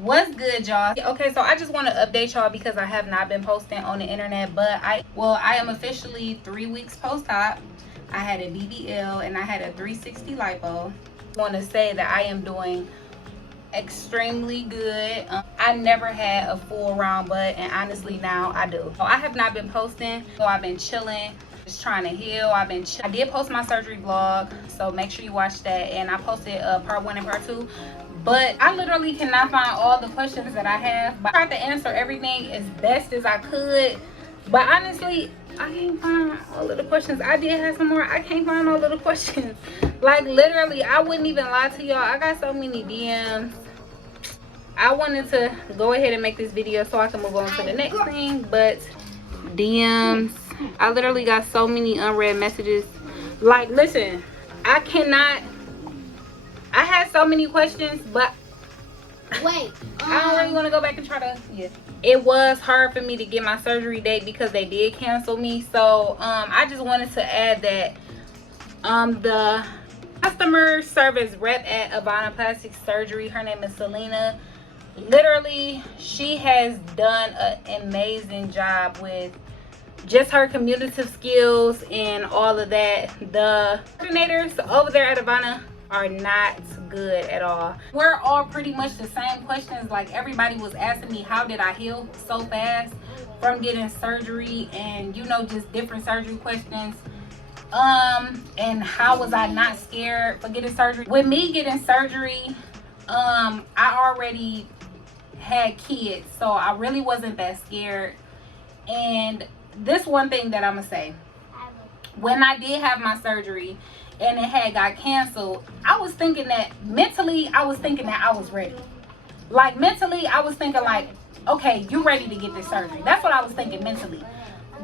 What's good, y'all? Okay, so I just want to update y'all because I have not been posting on the internet, but I am officially 3 weeks post-op. I had a BBL and I had a 360 lipo. I want to say that I am doing extremely good. I never had a full round butt, and honestly now I do. So I have not been posting, so I've been chilling, just trying to heal. I did post my surgery vlog, so make sure you watch that, and I posted part 1 and part 2. But I literally cannot find all the questions that I have, but I tried to answer everything as best as I could. But honestly, I can't find all of the questions. I did have some more. I can't find all of the questions. Like literally, I wouldn't even lie to y'all. I got so many DMs. I wanted to go ahead and make this video so I can move on to the next thing, but DMs, I literally got so many unread messages. Like, listen, I had so many questions, but wait, I don't really want to go back and try to, it was hard for me to get my surgery date because they did cancel me. So I just wanted to add that the customer service rep at Ivana Plastic Surgery, her name is Selena, literally she has done an amazing job with just her communicative skills and all of that. The coordinators over there at Ivana are not good at all. We're all pretty much the same questions. Like, everybody was asking me, how did I heal so fast from getting surgery, and you know, just different surgery questions. And how was I not scared for getting surgery? With me getting surgery, I already had kids, so I really wasn't that scared. And this one thing that I'm gonna say, when I did have my surgery and it had got canceled, I was thinking that mentally, I was thinking that I was ready. Like, mentally, I was thinking like, okay, you ready to get this surgery. That's what I was thinking mentally.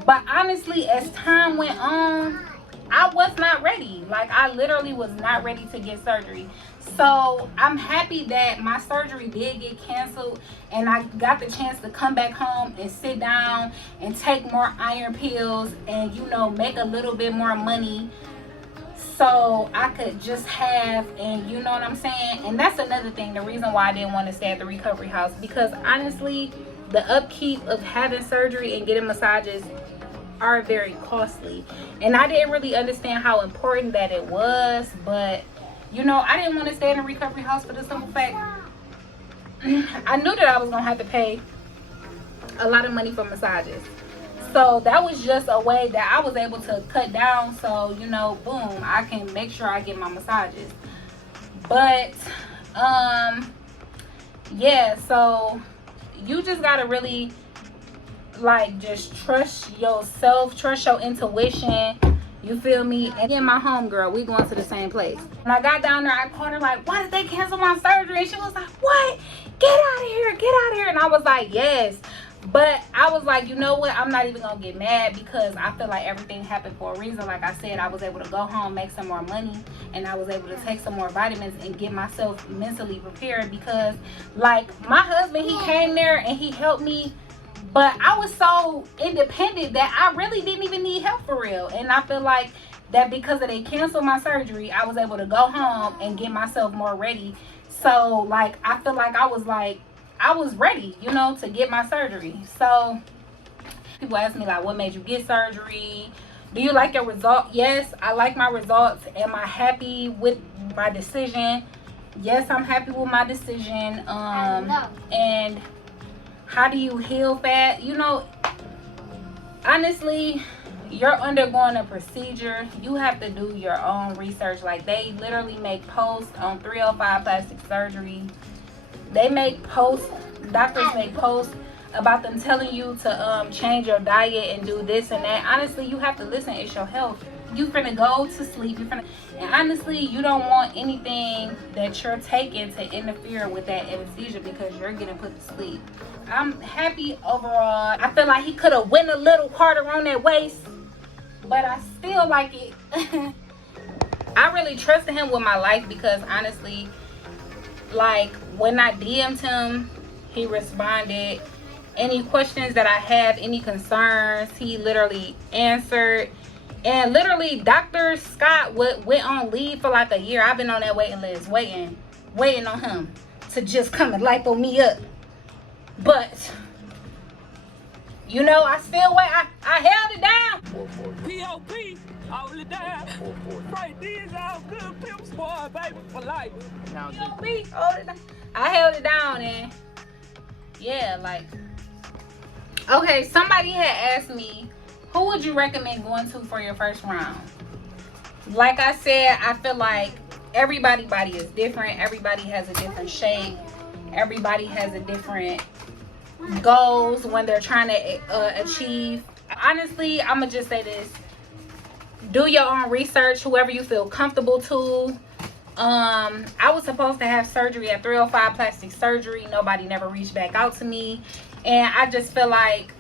But honestly, as time went on, I was not ready. Like, I literally was not ready to get surgery. So I'm happy that my surgery did get canceled and I got the chance to come back home and sit down and take more iron pills and, you know, make a little bit more money so I could just have, and you know what I'm saying. And that's another thing, the reason why I didn't want to stay at the recovery house, because honestly, the upkeep of having surgery and getting massages are very costly, and I didn't really understand how important that it was. But you know, I didn't want to stay in a recovery house for the simple fact I knew that I was gonna have to pay a lot of money for massages. So that was just a way that I was able to cut down, so you know, boom, I can make sure I get my massages. But yeah, so you just gotta really like just trust yourself, trust your intuition, you feel me? And then my homegirl, we going to the same place. When I got down there, I called her like, why did they cancel my surgery? And she was like, what? Get out of here, get out of here. And I was like, yes. But I was like, you know what, I'm not even gonna get mad because I feel like everything happened for a reason. Like I said, I was able to go home, make some more money, and I was able to take some more vitamins and get myself mentally prepared, because like my husband, he came there and he helped me, but I was so independent that I really didn't even need help for real. And I feel like that because they canceled my surgery, I was able to go home and get myself more ready. So like, I feel like I was ready, you know, to get my surgery. So people ask me like, what made you get surgery? Do you like your result? Yes, I like my results. Am I happy with my decision? Yes, I'm happy with my decision. And how do you heal fast? You know, honestly, you're undergoing a procedure. You have to do your own research. Like, they literally make posts on 305 Plastic Surgery. They make posts, doctors make posts about them telling you to change your diet and do this and that. Honestly, you have to listen. It's your health. You finna go to sleep. And honestly, you don't want anything that you're taking to interfere with that anesthesia, because you're getting put to sleep. I'm happy overall. I feel like he could have went a little harder on that waist, but I still like it. I really trusted him with my life because honestly, like when I DM'd him, he responded. Any questions that I have, any concerns, he literally answered. And literally, Dr. Scott went on leave for like a year. I've been on that waiting list, waiting on him to just come and lipo me up. But you know, I still wait. I held it down. P.O.P. Hold it down. Right, these all good pimps, boy, baby, for life. P.O.P. Hold it down. I held it down, and yeah, like, okay, somebody had asked me, who would you recommend going to for your first round? Like I said, I feel like everybody's body is different. Everybody has a different shape. Everybody has a different goals when they're trying to achieve. Honestly, I'm gonna just say this: do your own research, whoever you feel comfortable to. I was supposed to have surgery at 305 plastic surgery. Nobody never reached back out to me, and I just feel like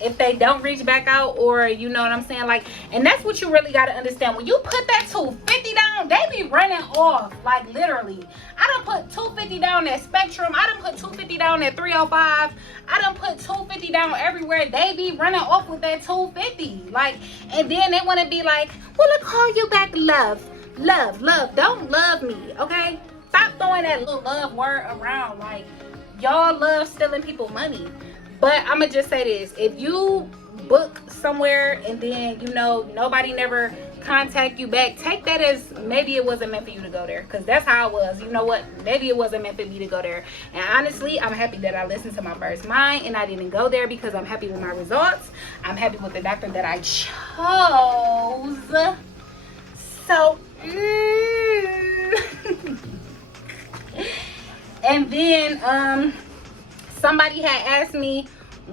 if they don't reach back out, or you know what I'm saying, like, and that's what you really got to understand. When you put that 250 down, they be running off, like, literally. I done put 250 down at Spectrum. I done put 250 down at 305. I done put 250 down everywhere. They be running off with that 250, like, and then they want to be like, well, I call you back, love. Don't love me, okay? Stop throwing that little love word around. Like, y'all love stealing people money. But I'm gonna just say this: if you book somewhere and then, you know, nobody never contact you back, take that as maybe it wasn't meant for you to go there, because that's how it was. You know what, maybe it wasn't meant for me to go there. And honestly, I'm happy that I listened to my first mind and I didn't go there, because I'm happy with my results. I'm happy with the doctor that I chose. So and then somebody had asked me,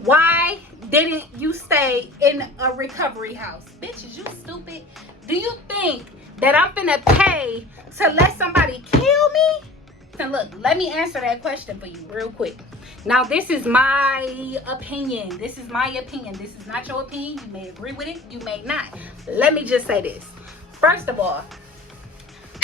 why didn't you stay in a recovery house? Bitch, is you stupid? Do you think that I'm finna pay to let somebody kill me? And look, let me answer that question for you real quick. Now, this is my opinion. This is my opinion. This is not your opinion. You may agree with it, you may not. Let me just say this. First of all,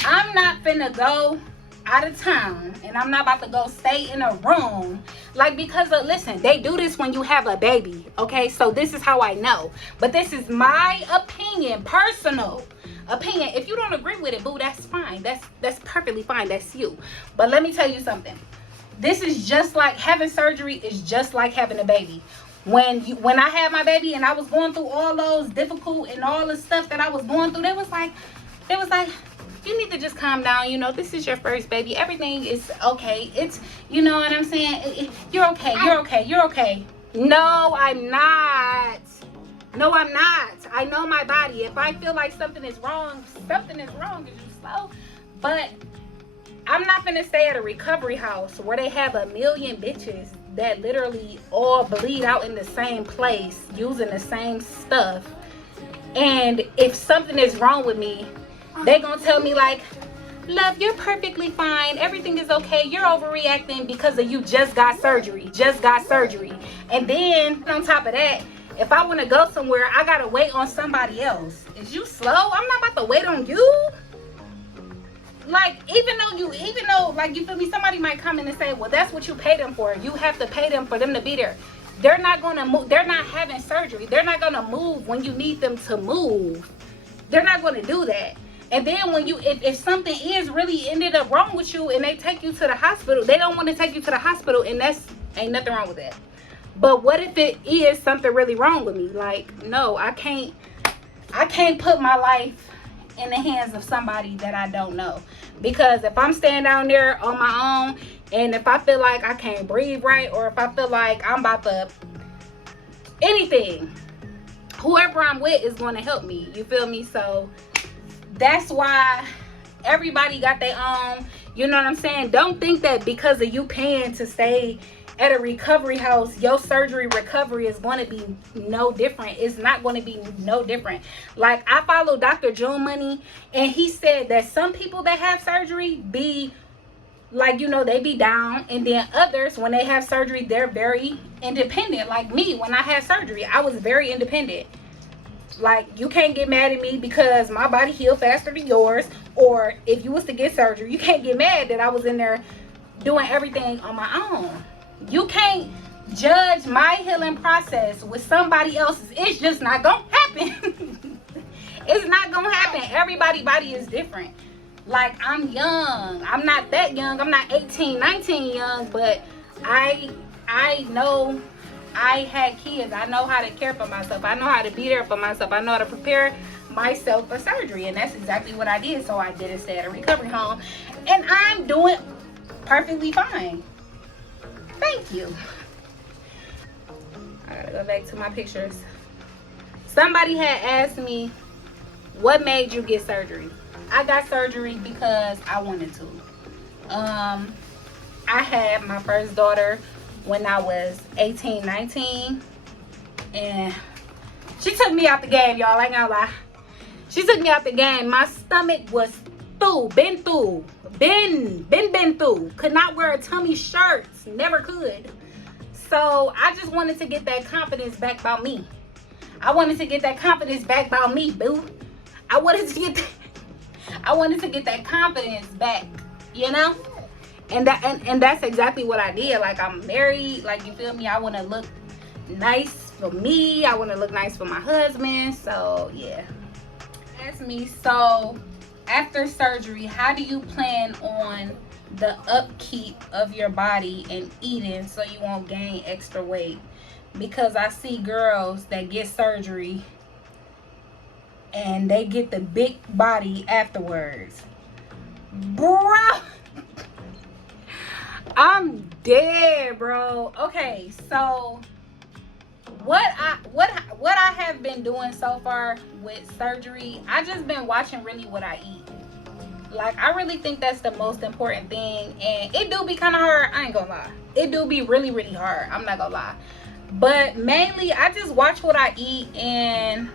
I'm not finna go out of town, and I'm not about to go stay in a room, like, because of, listen, they do this when you have a baby, okay? So this is how I know, but this is my opinion, personal opinion. If you don't agree with it, boo, that's fine. That's perfectly fine. That's you. But let me tell you something. This is just like having surgery is just like having a baby. When I had my baby and I was going through all those difficult and all the stuff that I was going through, they was like, you need to just calm down. You know, this is your first baby. Everything is okay. It's, you know what I'm saying? You're okay. You're okay. You're okay. No, I'm not. No, I'm not. I know my body. If I feel like something is wrong. Is you slow? But I'm not gonna stay at a recovery house where they have a million bitches that literally all bleed out in the same place using the same stuff. And if something is wrong with me, they gonna tell me like, love, you're perfectly fine, everything is okay, you're overreacting because of you just got surgery. And then on top of that, if I want to go somewhere, I gotta wait on somebody else. Is you slow? I'm not about to wait on you. Like, even though like, you feel me, somebody might come in and say, well, that's what you pay them for, you have to pay them for them to be there. They're not gonna move. They're not having surgery. They're not gonna move when you need them to move. They're not gonna do that. And then when you, if something is really ended up wrong with you and they take you to the hospital, they don't want to take you to the hospital, and ain't nothing wrong with that. But what if it is something really wrong with me? Like, no, I can't put my life in the hands of somebody that I don't know. Because if I'm staying down there on my own, and if I feel like I can't breathe right, or if I feel like I'm about to anything, whoever I'm with is going to help me. You feel me? So that's why everybody got their own, you know what I'm saying? Don't think that because of you paying to stay at a recovery house, your surgery recovery is going to be no different. It's not going to be no different. Like, I follow Dr. June Money, and he said that some people that have surgery be like, you know, they be down, and then others, when they have surgery, they're very independent. Like me, when I had surgery, I was very independent. Like, you can't get mad at me because my body healed faster than yours. Or if you was to get surgery, you can't get mad that I was in there doing everything on my own. You can't judge my healing process with somebody else's. It's just not gonna happen. It's not gonna happen. Everybody's body is different. Like, I'm young. I'm not that young. I'm not 18, 19 young, but I know I had kids. I know how to care for myself. I know how to be there for myself. I know how to prepare myself for surgery, and that's exactly what I did. So I didn't stay at a recovery home, and I'm doing perfectly fine. Thank you. I gotta go back to my pictures. Somebody had asked me, what made you get surgery? I got surgery because I wanted to. I had my first daughter when I was 18, 19, and she took me out the game, y'all. I ain't gonna lie. She took me out the game. My stomach was been through. Could not wear a tummy shirts. Never could. So I just wanted to get that confidence back about me. I wanted to get that confidence back about me, boo. I wanted to get that confidence back, you know? And that's exactly what I did. Like, I'm married, like, you feel me? I want to look nice for me. I want to look nice for my husband. So yeah, that's me. So after surgery, how do you plan on the upkeep of your body and eating so you won't gain extra weight? Because I see girls that get surgery and they get the big body afterwards. Bruh, I'm dead, bro. Okay, so what I have been doing so far with surgery, I just been watching really what I eat. Like, I really think that's the most important thing, and it do be kind of hard. I ain't gonna lie, it do be really, really hard. I'm not gonna lie, but mainly I just watch what I eat, and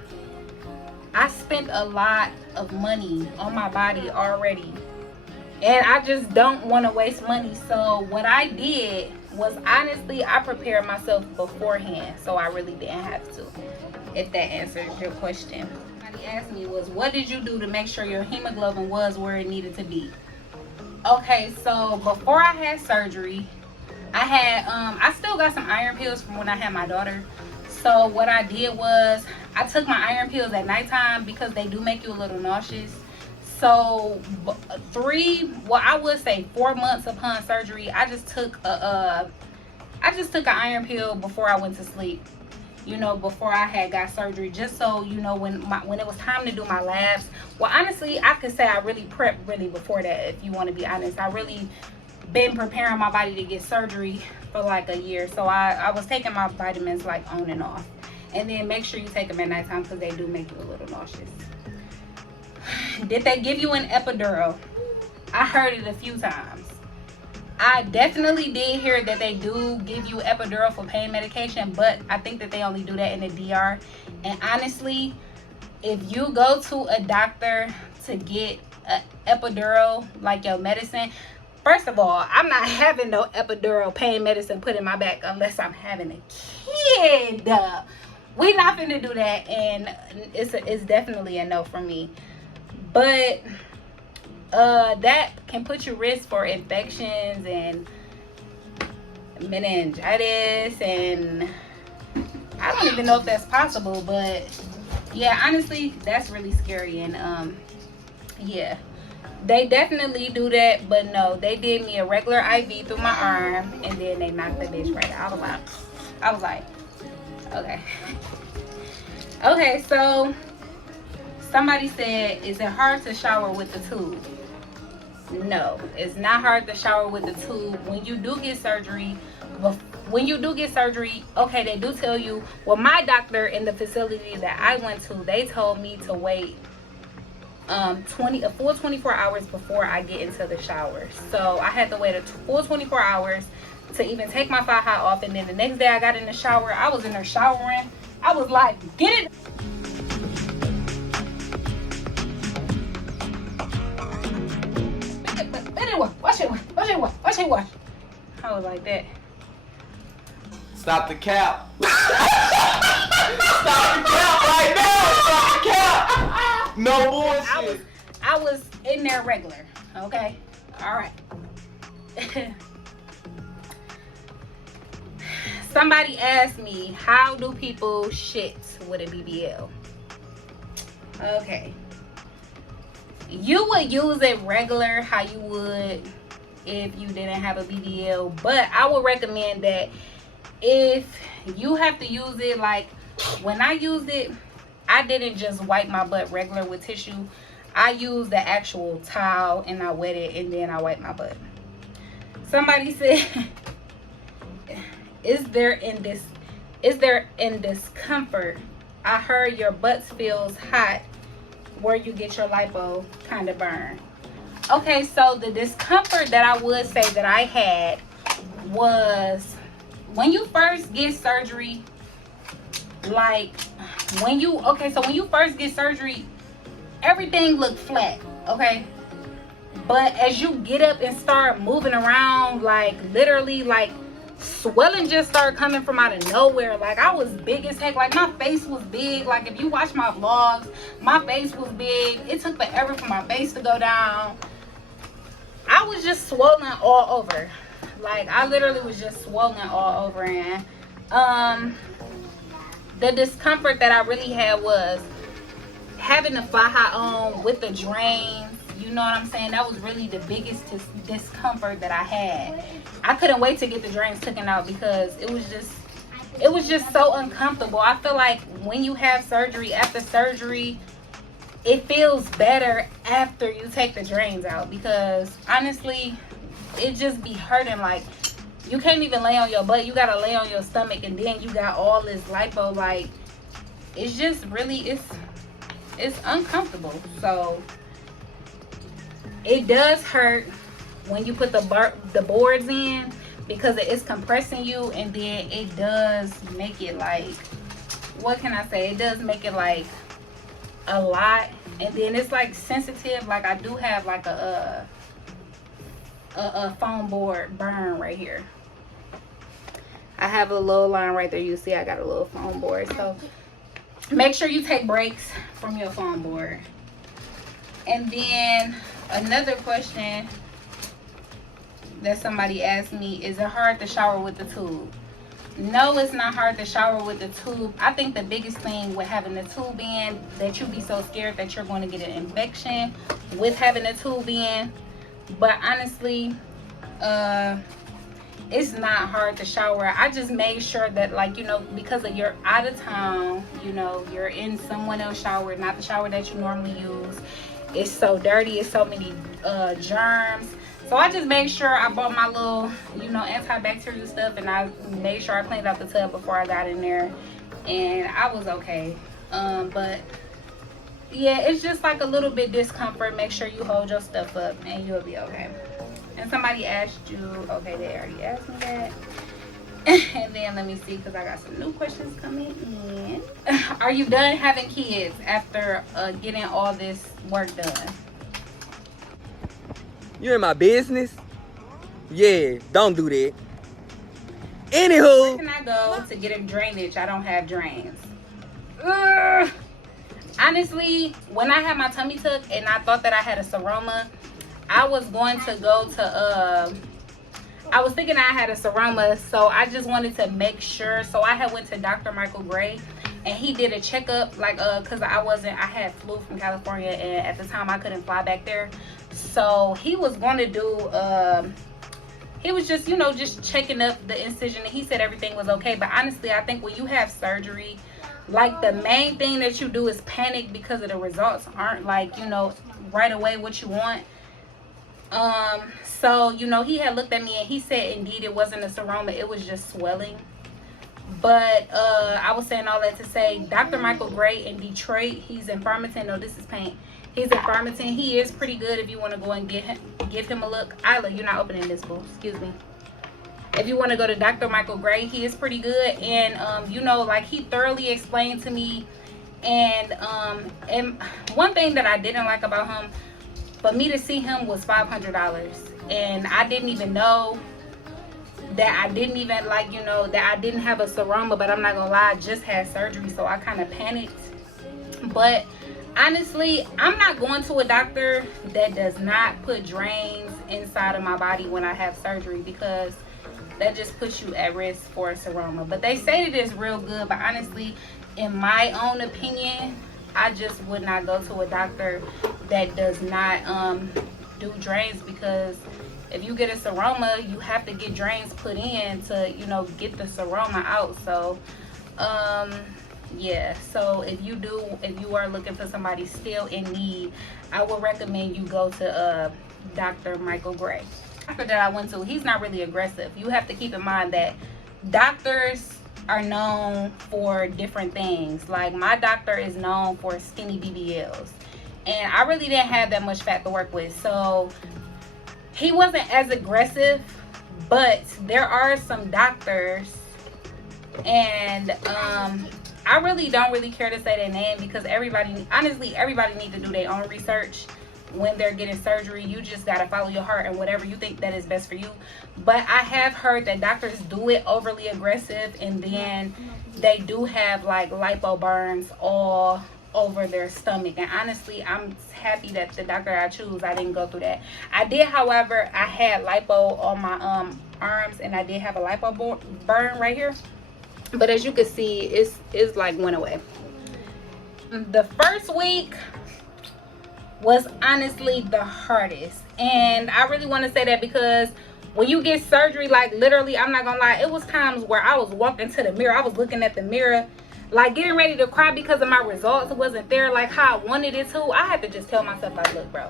I spent a lot of money on my body already, and I just don't want to waste money. So what I did was, honestly, I prepared myself beforehand, so I really didn't have to, if that answers your question. Somebody asked me was, what did you do to make sure your hemoglobin was where it needed to be? Okay, so before I had surgery, I had I still got some iron pills from when I had my daughter. So what I did was, I took my iron pills at nighttime because they do make you a little nauseous. So 4 months upon surgery, I just took an iron pill before I went to sleep, you know, before I had got surgery, just so, you know, when it was time to do my labs. Well, honestly, I could say I really prepped really before that, if you want to be honest. I really been preparing my body to get surgery for like a year. So I was taking my vitamins like on and off. And then make sure you take them at nighttime because they do make you a little nauseous. Did they give you an epidural? I heard it a few times. I definitely did hear that they do give you epidural for pain medication, but I think that they only do that in the DR. And honestly, if you go to a doctor to get an epidural, like your medicine, first of all, I'm not having no epidural pain medicine put in my back unless I'm having a kid. We not finna do that, and it's definitely a no for me. But that can put you risk for infections and meningitis, and I don't even know if that's possible. But yeah, honestly, that's really scary. And yeah, they definitely do that. But no, they did me a regular IV through my arm, and then they knocked the bitch right out. I was like, okay. Okay, so somebody said, is it hard to shower with the tube? No, it's not hard to shower with the tube. When you do get surgery, okay, they do tell you, well, my doctor in the facility that I went to, they told me to wait a full 24 hours before I get into the shower. So I had to wait a full 24 hours to even take my faja off, and then the next day I got in the shower. I was in there showering. I was like, get it. Watch it. I was like that. Stop the cap. Stop the cap right now. Stop the cap. No bullshit. I was in there regular. Okay. All right. Somebody asked me, how do people shit with a BBL? Okay. you would use it regular how you would if you didn't have a BBL, but I would recommend that if you have to use it, like when I used it, I didn't just wipe my butt regular with tissue. I used the actual towel and I wet it and then I wiped my butt. Somebody said, is there in discomfort? I heard your butt feels hot where you get your lipo kind of burn. Okay, so the discomfort that I would say that I had was when you first get surgery, like when you first get surgery, everything looked flat, okay? But as you get up and start moving around, like literally, like swelling just started coming from out of nowhere. Like I was big as heck. Like my face was big. Like if you watch my vlogs, my face was big. It took forever for my face to go down. I was just swollen all over. Like I literally was just swollen all over. And the discomfort that I really had was having the fly high on with the drains. You know what I'm saying? That was really the biggest discomfort that I had. I couldn't wait to get the drains taken out because it was just so uncomfortable. I feel like when you have surgery, after surgery, it feels better after you take the drains out, because honestly, it just be hurting. Like you can't even lay on your butt. You gotta lay on your stomach, and then you got all this lipo. Like it's just really, it's uncomfortable. So it does hurt when you put the boards in, because it is compressing you, and then it does make it like, what can I say? It does make it like a lot, and then it's like sensitive. Like I do have like a foam board burn right here. I have a little line right there. You see I got a little foam board. So make sure you take breaks from your foam board. And then another question that somebody asked me, is it hard to shower with the tube? No, it's not hard to shower with the tube. I think the biggest thing with having the tube in, that you be so scared that you're going to get an infection with having the tube in. But honestly, it's not hard to shower. I just made sure that, like, you know, because of you're out of town, you know, you're in someone else's shower, not the shower that you normally use. It's so dirty. It's so many germs. So I just made sure I bought my little, you know, antibacterial stuff, and I made sure I cleaned out the tub before I got in there, and I was okay. But yeah, it's just like a little bit discomfort. Make sure you hold your stuff up and you'll be okay. And somebody asked you, okay, they already asked me that. And then let me see, because I got some new questions coming in. Are you done having kids after getting all this work done? You in my business? Yeah, don't do that. Anywho, Where can I go to get a drainage? I don't have drains. Honestly, when I had my tummy tuck and I thought that I had a seroma, I was going to go to I was thinking I had a seroma, so I just wanted to make sure. So I had went to Dr. Michael Gray, and he did a checkup, like because I had flew from California, and at the time I couldn't fly back there. So he was going to do he was just, you know, just checking up the incision, and he said everything was okay. But honestly, I think when you have surgery, like the main thing that you do is panic because of the results aren't, like, you know, right away what you want. So, you know, he had looked at me and he said indeed it wasn't a seroma, it was just swelling. But I was saying all that to say, Dr. Michael Gray in Detroit, he's in Farmington. No, this is paint. He's in Farmington. He is pretty good if you want to go and give him a look. Isla, you're not opening this, boo. Excuse me. If you want to go to Dr. Michael Gray, he is pretty good. And, you know, like, he thoroughly explained to me. And one thing that I didn't like about him, for me to see him was $500. And I didn't even know that I didn't even, like, you know, that I didn't have a seroma. But I'm not going to lie, I just had surgery, so I kind of panicked. But honestly, I'm not going to a doctor that does not put drains inside of my body when I have surgery, because that just puts you at risk for a seroma. But they say that it's real good, but honestly, in my own opinion, I just would not go to a doctor that does not do drains, because if you get a seroma, you have to get drains put in to, you know, get the seroma out. So yeah, so if you are looking for somebody still in need, I would recommend you go to Dr. Michael Gray. Doctor that I went to, he's not really aggressive. You have to keep in mind that doctors are known for different things. Like my doctor is known for skinny BBLs, and I really didn't have that much fat to work with, so he wasn't as aggressive. But there are some doctors, and I really don't really care to say their name, because honestly everybody needs to do their own research when they're getting surgery. You just gotta follow your heart and whatever you think that is best for you. But I have heard that doctors do it overly aggressive, and then they do have like lipo burns all over their stomach. And honestly, I'm happy that the doctor I choose, I didn't go through that. I did, however, I had lipo on my arms, and I did have a lipo burn right here, but as you can see, it's like went away. The first week was honestly the hardest, and I really want to say that because when you get surgery, like literally, I'm not gonna lie, it was times where I was walking to the mirror, I was looking at the mirror like getting ready to cry because of my results wasn't there like how I wanted it to. I had to just tell myself like, look bro,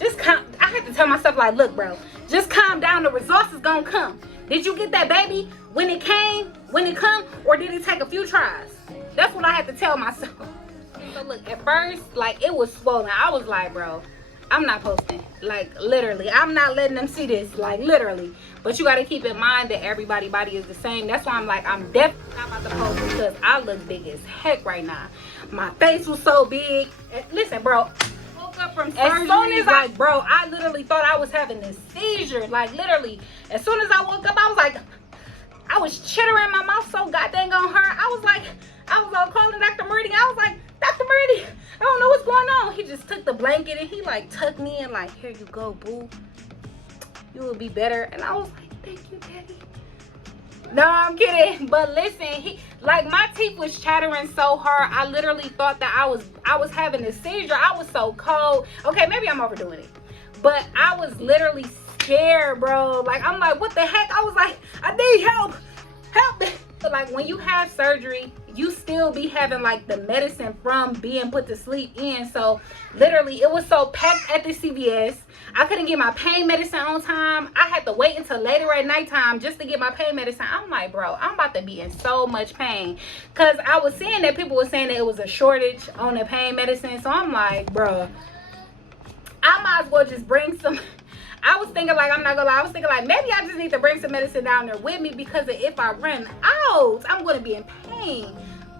I had to tell myself like, look bro, just calm down, the results is gonna come. Did you get that baby when it come, or did it take a few tries? That's what I had to tell myself. So look, at first, like, it was swollen. I was like, bro, I'm not posting. Like, literally, I'm not letting them see this. Like, literally. But you got to keep in mind that everybody's body is the same. That's why I'm like, I'm definitely not about to post, because I look big as heck right now. My face was so big. And listen, bro, I woke up from surgery. As soon as I literally thought I was having a seizure. Like, literally, as soon as I woke up, I was like, I was chittering, my mouth so goddamn on her. I was calling Dr. Meridian. I was like, Dr. Meridian, I don't know what's going on. He just took the blanket and he like tucked me in, like, here you go, boo. You will be better. And I was like, thank you, daddy. No, I'm kidding. But listen, like my teeth was chattering so hard, I literally thought that I was having a seizure. I was so cold. Okay, maybe I'm overdoing it, but I was literally scared, bro. Like, I'm like, what the heck? I was like, I need help. Help me. So like when you have surgery, you still be having like the medicine from being put to sleep in. So literally it was so packed at the CVS. I couldn't get my pain medicine on time. I had to wait until later at nighttime just to get my pain medicine. I'm like, bro, I'm about to be in so much pain, because I was seeing that people were saying that it was a shortage on the pain medicine. So I'm like, bro, I might as well just bring some. I was thinking, like, I'm not gonna lie, I was thinking like maybe I just need to bring some medicine down there with me, because if I run out, I'm gonna be in pain.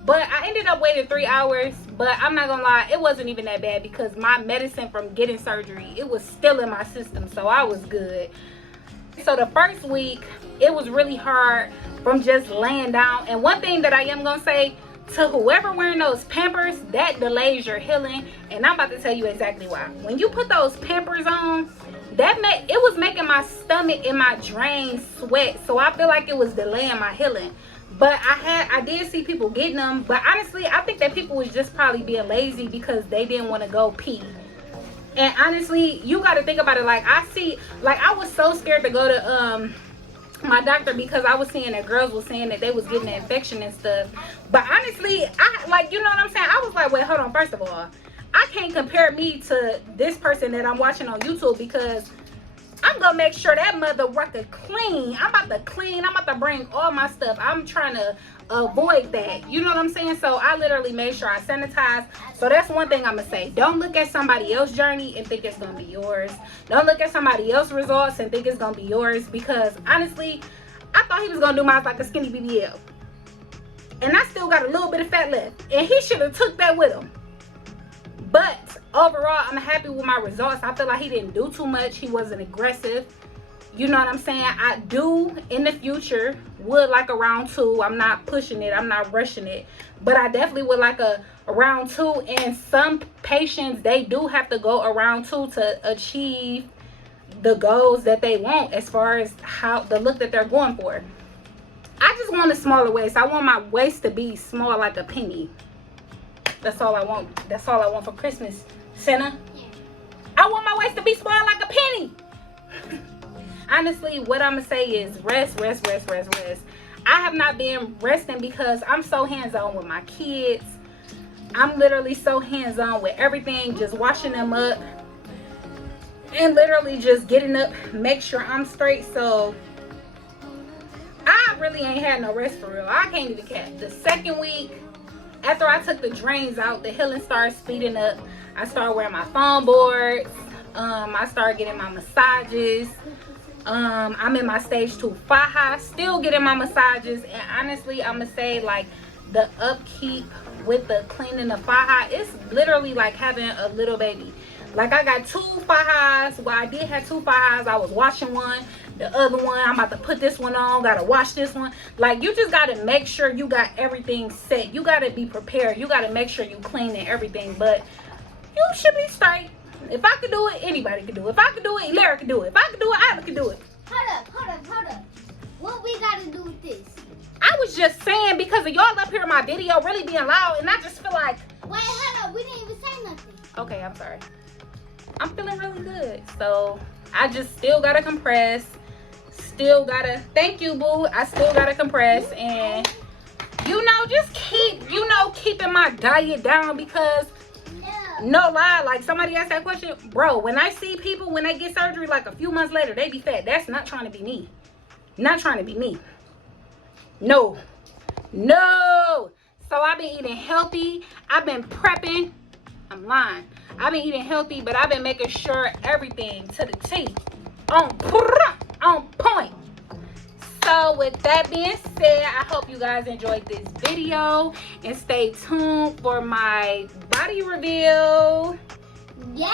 But I ended up waiting 3 hours. But I'm not gonna lie, it wasn't even that bad, because my medicine from getting surgery, it was still in my system, so I was good. So the first week, it was really hard from just laying down. And one thing that I am gonna say to whoever wearing those Pampers, that delays your healing, and I'm about to tell you exactly why. When you put those Pampers on, it was making my stomach and my drain sweat, so I feel like it was delaying my healing. But I did see people getting them, but honestly I think that people was just probably being lazy because they didn't want to go pee. And honestly, you got to think about it, like I was so scared to go to my doctor, because I was seeing that girls were saying that they was getting an infection and stuff. But honestly, you know what I'm saying, I was like, wait, hold on, first of all, I can't compare me to this person that I'm watching on YouTube, because I'm gonna make sure that mother worker clean. I'm about to bring all my stuff. I'm trying to avoid that, you know what I'm saying? So I literally made sure I sanitized. So that's one thing I'm gonna say. Don't look at somebody else's journey and think it's gonna be yours. Don't look at somebody else's results and think it's gonna be yours, because honestly, I thought he was gonna do mine like a skinny BBL, and I still got a little bit of fat left, and he should have took that with him. But overall, I'm happy with my results. I feel like he didn't do too much. He wasn't aggressive. You know what I'm saying? I do in the future would like a round 2. I'm not pushing it. I'm not rushing it. But I definitely would like a round 2. And some patients, they do have to go around 2 to achieve the goals that they want as far as how the look that they're going for. I just want a smaller waist. I want my waist to be small like a penny. That's all I want. That's all I want for Christmas, Santa. I want my waist to be small like a penny. Honestly, what I'm gonna say is rest. I have not been resting because I'm so hands-on with my kids. I'm literally so hands-on with everything, just washing them up and literally just getting up, make sure I'm straight. So I really ain't had no rest for real. I can't even catch. The second week after I took the drains out, the healing started speeding up. I started wearing my foam boards. I started getting my massages. I'm in my stage 2 faja, still getting my massages. And honestly, I'm gonna say like the upkeep with the cleaning the faja, it's literally like having a little baby. Like I got 2 fajas. Well, I did have 2 fajas. I was washing one, the other one I'm about to put this one on, gotta wash this one. Like you just gotta make sure you got everything set. You gotta be prepared. You gotta make sure you clean and everything. But you should be straight. If I could do it, anybody could do it. If I could do it, Larry could do it. If I could do it, Ida could do it. Hold up. What we gotta do with this? I was just saying because of y'all up here in my video really being loud, and I just feel like... Wait, hold up. We didn't even say nothing. Okay, I'm sorry. I'm feeling really good. So, I just still gotta compress. Still gotta... Thank you, boo. I still gotta compress. And, you know, just keep, you know, keeping my diet down because... No lie, like somebody asked that question, bro, when I see people when they get surgery like a few months later, they be fat. That's not trying to be me. Not trying to be me. No. So I've been eating healthy. I've been prepping. I'm lying. I've been eating healthy, but I've been making sure everything to the T. On point. So with that being said, I hope you guys enjoyed this video and stay tuned for my body reveal. Yeah.